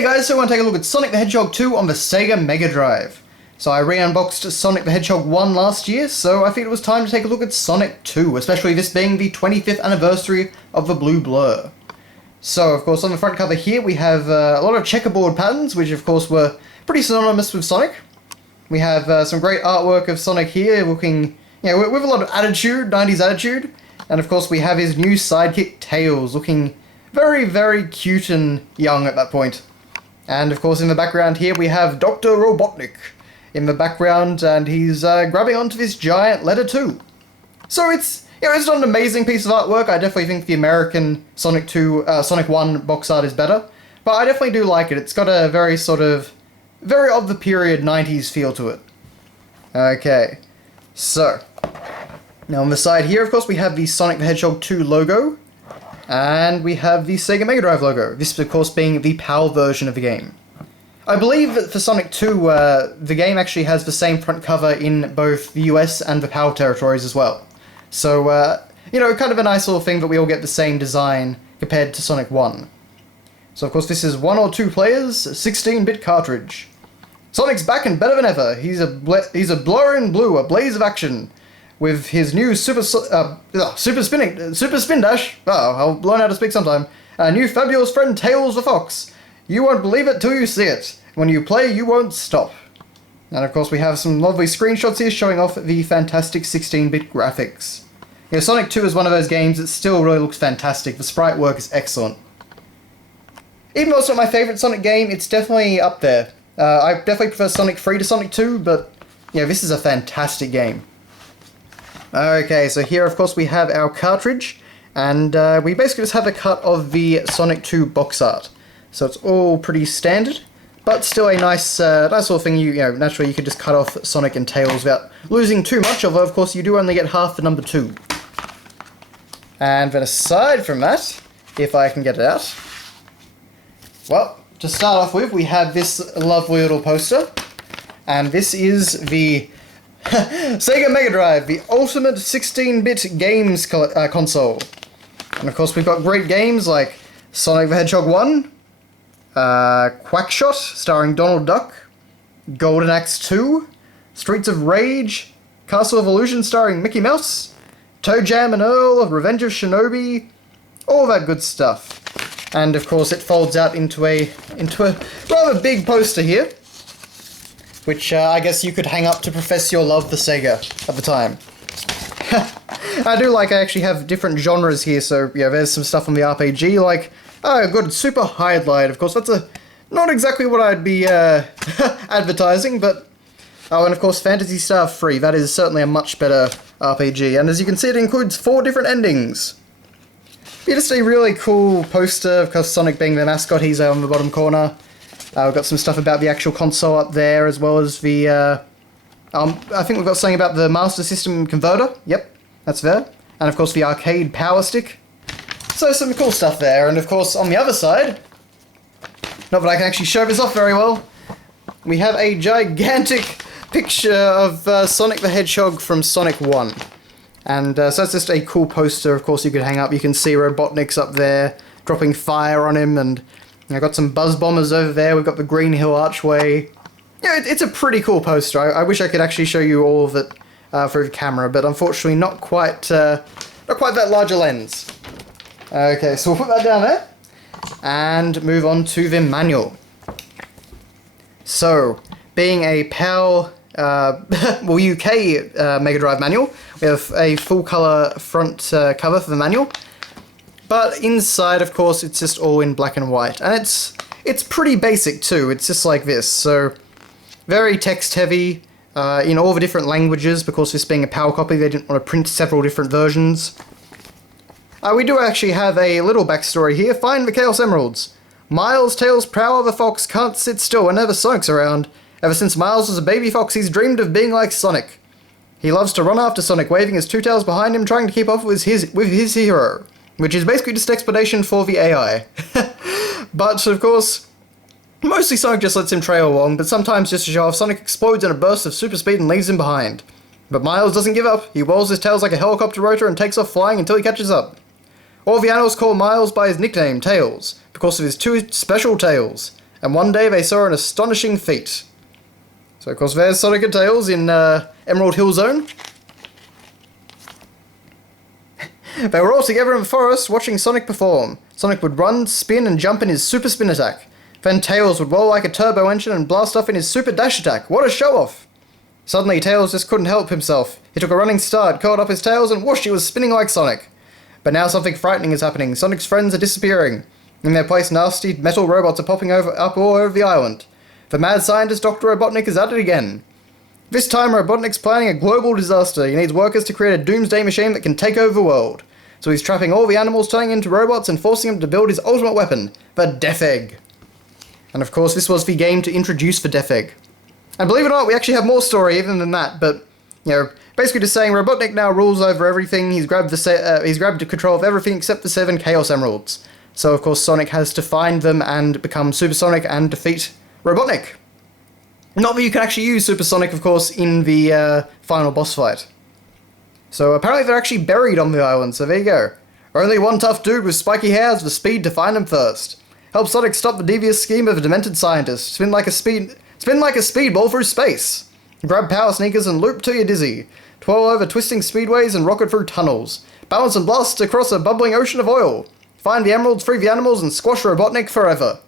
Hey guys, so I want to take a look at Sonic the Hedgehog 2 on the Sega Mega Drive. So I re-unboxed Sonic the Hedgehog 1 last year, so I figured it was time to take a look at Sonic 2, especially this being the 25th anniversary of the Blue Blur. So, of course, on the front cover here we have a lot of checkerboard patterns, which of course were pretty synonymous with Sonic. We have some great artwork of Sonic here, looking, with a lot of attitude, 90s attitude. And of course we have his new sidekick Tails, looking very, very cute and young at that point. And of course in the background here we have Dr. Robotnik in the background, and he's grabbing onto this giant letter 2. So it's not an amazing piece of artwork. I definitely think the American Sonic 1 box art is better, but I definitely do like it. It's got a very very of the period 90s feel to it. Okay, so now on the side here, of course, we have the Sonic the Hedgehog 2 logo, and we have the Sega Mega Drive logo, this of course being the PAL version of the game. I believe that for Sonic 2, the game actually has the same front cover in both the US and the PAL territories as well. So, kind of a nice little thing that we all get the same design compared to Sonic 1. So of course this is 1 or 2 players, 16-bit cartridge. Sonic's back and better than ever. He's a blur in blue, a blaze of action, with his new super spin dash. Oh, I'll learn how to speak sometime. A new fabulous friend Tails the Fox. You won't believe it till you see it. When you play, you won't stop. And of course we have some lovely screenshots here showing off the fantastic 16-bit graphics. Sonic 2 is one of those games that still really looks fantastic. The sprite work is excellent. Even though it's not my favourite Sonic game, it's definitely up there. I definitely prefer Sonic 3 to Sonic 2, but this is a fantastic game. Okay, so here of course we have our cartridge, and we basically just have a cut of the Sonic 2 box art. So it's all pretty standard, but still a nice little thing. Naturally you could just cut off Sonic and Tails without losing too much, although of course you do only get half the number 2. And then aside from that, if I can get it out, well, to start off with, we have this lovely little poster, and this is the Sega Mega Drive, the ultimate 16-bit games console. And of course we've got great games like Sonic the Hedgehog 1, Quackshot, starring Donald Duck, Golden Axe 2, Streets of Rage, Castle of Illusion starring Mickey Mouse, Toe Jam and Earl, Revenge of Shinobi, all that good stuff. And of course it folds out into a rather big poster here, which I guess you could hang up to profess your love for Sega at the time. I actually have different genres here, so there's some stuff on the RPG, like, good, Super Highlight, of course, that's not exactly what I'd be advertising, but, and of course Phantasy Star Free, that is certainly a much better RPG, and as you can see it includes 4 different endings. Just a really cool poster, of course Sonic being the mascot, he's on the bottom corner. We've got some stuff about the actual console up there, as well as the, I think we've got something about the Master System converter, yep, that's there. And of course the arcade power stick. So some cool stuff there, and of course on the other side, not that I can actually show this off very well, we have a gigantic picture of Sonic the Hedgehog from Sonic 1. And so that's just a cool poster, of course, you could hang up. You can see Robotnik's up there, dropping fire on him, and I've got some buzz bombers over there. We've got the Green Hill Archway. It's a pretty cool poster. I wish I could actually show you all of it through the camera, but unfortunately not quite that large a lens. Okay, so we'll put that down there, and move on to the manual. So, being a PAL, UK Mega Drive manual, we have a full colour front cover for the manual, but inside, of course, it's just all in black and white, and it's pretty basic too. It's just like this, so very text heavy in all the different languages, because this being a PAL copy, they didn't want to print several different versions. We do actually have a little backstory here. Find the Chaos Emeralds. Miles, Tails, Prowl the Fox can't sit still whenever Sonic's around. Ever since Miles was a baby fox, he's dreamed of being like Sonic. He loves to run after Sonic, waving his 2 tails behind him, trying to keep up with his hero, which is basically just explanation for the AI. But, of course, mostly Sonic just lets him trail along, but sometimes just to show off, Sonic explodes in a burst of super speed and leaves him behind. But Miles doesn't give up. He whirls his tails like a helicopter rotor and takes off flying until he catches up. All the animals call Miles by his nickname, Tails, because of his 2 special tails. and one day they saw an astonishing feat. So of course there's Sonic and Tails in Emerald Hill Zone. They were all together in the forest watching Sonic perform. Sonic would run, spin, and jump in his Super Spin attack. Then Tails would roll like a turbo engine and blast off in his Super Dash attack. What a show-off! Suddenly Tails just couldn't help himself. He took a running start, curled up his tails, and whoosh, he was spinning like Sonic. But now something frightening is happening. Sonic's friends are disappearing. In their place, nasty metal robots are popping up all over the island. The mad scientist Dr. Robotnik is at it again. This time Robotnik's planning a global disaster. He needs workers to create a doomsday machine that can take over the world. So he's trapping all the animals, turning into robots, and forcing them to build his ultimate weapon, the Death Egg. And of course, this was the game to introduce the Death Egg. And believe it or not, we actually have more story even than that, but, you know, basically just saying Robotnik now rules over everything. He's grabbed control of everything except the 7 Chaos Emeralds. So of course Sonic has to find them and become Super Sonic and defeat Robotnik. Not that you can actually use Super Sonic, of course, in the final boss fight. So apparently they're actually buried on the island, so there you go. Only one tough dude with spiky hair has the speed to find them first. Help Sonic stop the devious scheme of a demented scientist. Spin like a speedball through space. Grab power sneakers and loop till you're dizzy. Twirl over twisting speedways and rocket through tunnels. Balance and blast across a bubbling ocean of oil. Find the emeralds, free the animals, and squash Robotnik forever.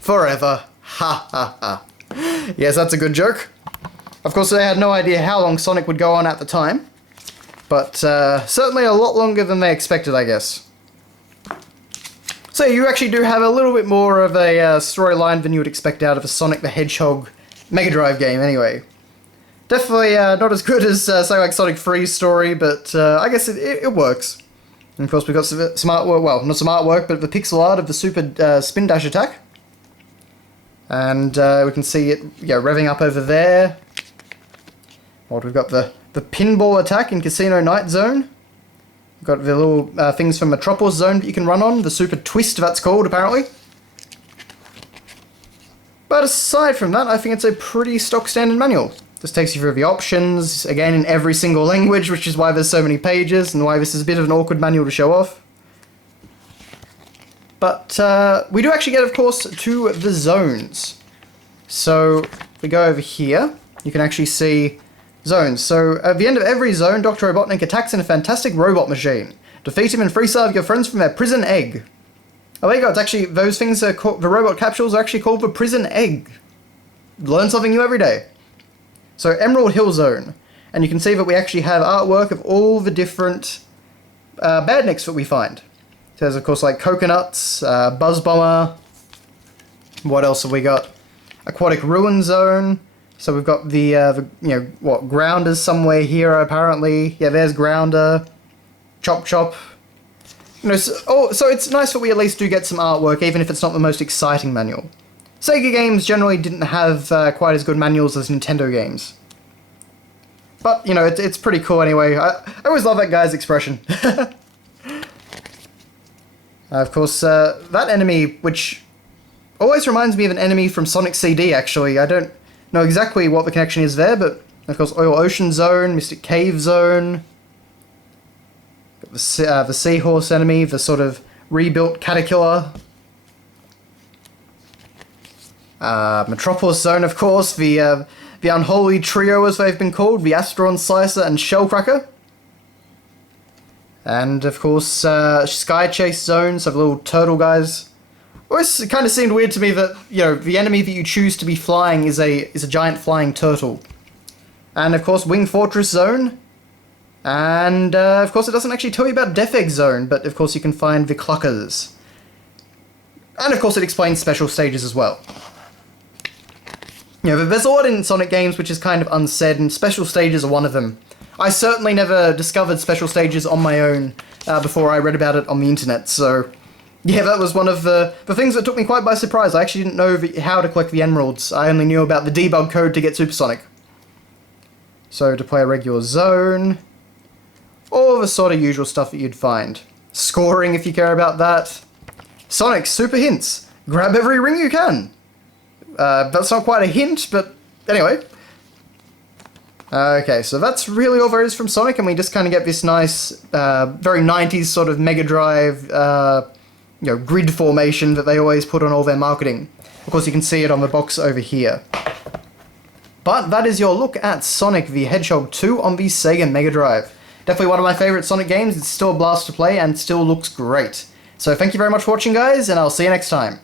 Forever. Ha ha ha. Yes, that's a good joke. Of course, they had no idea how long Sonic would go on at the time. But certainly a lot longer than they expected, I guess. So you actually do have a little bit more of a storyline than you would expect out of a Sonic the Hedgehog Mega Drive game, anyway. Definitely not as good as, say, like Sonic 3's story, but I guess it works. And of course, we've got some artwork, well, not some artwork, but the pixel art of the Super Spin Dash attack. And we can see it, revving up over there. We've got the pinball attack in Casino Night Zone. We've got the little things from Metropolis Zone that you can run on. The Super Twist, that's called, apparently. But aside from that, I think it's a pretty stock standard manual. This takes you through the options, again in every single language, which is why there's so many pages, and why this is a bit of an awkward manual to show off. But we do actually get, of course, to the zones. So, if we go over here, you can actually see zones. So, at the end of every zone, Dr. Robotnik attacks in a fantastic robot machine. Defeat him and free some of your friends from their prison egg. Oh, there you go, it's actually, those things are called, the robot capsules are actually called the prison egg. Learn something new every day. So, Emerald Hill Zone. And you can see that we actually have artwork of all the different badniks that we find. So there's, of course, like Coconuts, Buzz Bomber. What else have we got? Aquatic Ruin Zone. So we've got the Grounders somewhere here, apparently. Yeah, there's Grounder. Chop Chop. So it's nice that we at least do get some artwork, even if it's not the most exciting manual. Sega games generally didn't have quite as good manuals as Nintendo games. But, it's pretty cool anyway. I always love that guy's expression. Of course, that enemy, which always reminds me of an enemy from Sonic CD, actually. I don't know exactly what the connection is there, but, of course, Oil Ocean Zone, Mystic Cave Zone, the Seahorse enemy, the sort of rebuilt Caterpillar. Metropolis Zone, of course, the unholy trio, as they've been called, the Astron Slicer and Shellcracker. And, of course, Sky Chase Zone, so the little turtle guys. Always kind of seemed weird to me that, the enemy that you choose to be flying is a giant flying turtle. And, of course, Wing Fortress Zone. And, of course, it doesn't actually tell you about Death Egg Zone, but, of course, you can find the Cluckers. And, of course, it explains special stages as well. There's a lot in Sonic games which is kind of unsaid, and special stages are one of them. I certainly never discovered special stages on my own before I read about it on the internet, so yeah, that was one of the things that took me quite by surprise. I actually didn't know how to collect the emeralds. I only knew about the debug code to get Supersonic. So, to play a regular zone, all the sort of usual stuff that you'd find. Scoring, if you care about that. Sonic super hints. Grab every ring you can. That's not quite a hint, but anyway. Okay, so that's really all there is from Sonic, and we just kind of get this nice, very 90s sort of Mega Drive, grid formation that they always put on all their marketing. Of course, you can see it on the box over here. But that is your look at Sonic the Hedgehog 2 on the Sega Mega Drive. Definitely one of my favourite Sonic games. It's still a blast to play and still looks great. So thank you very much for watching, guys, and I'll see you next time.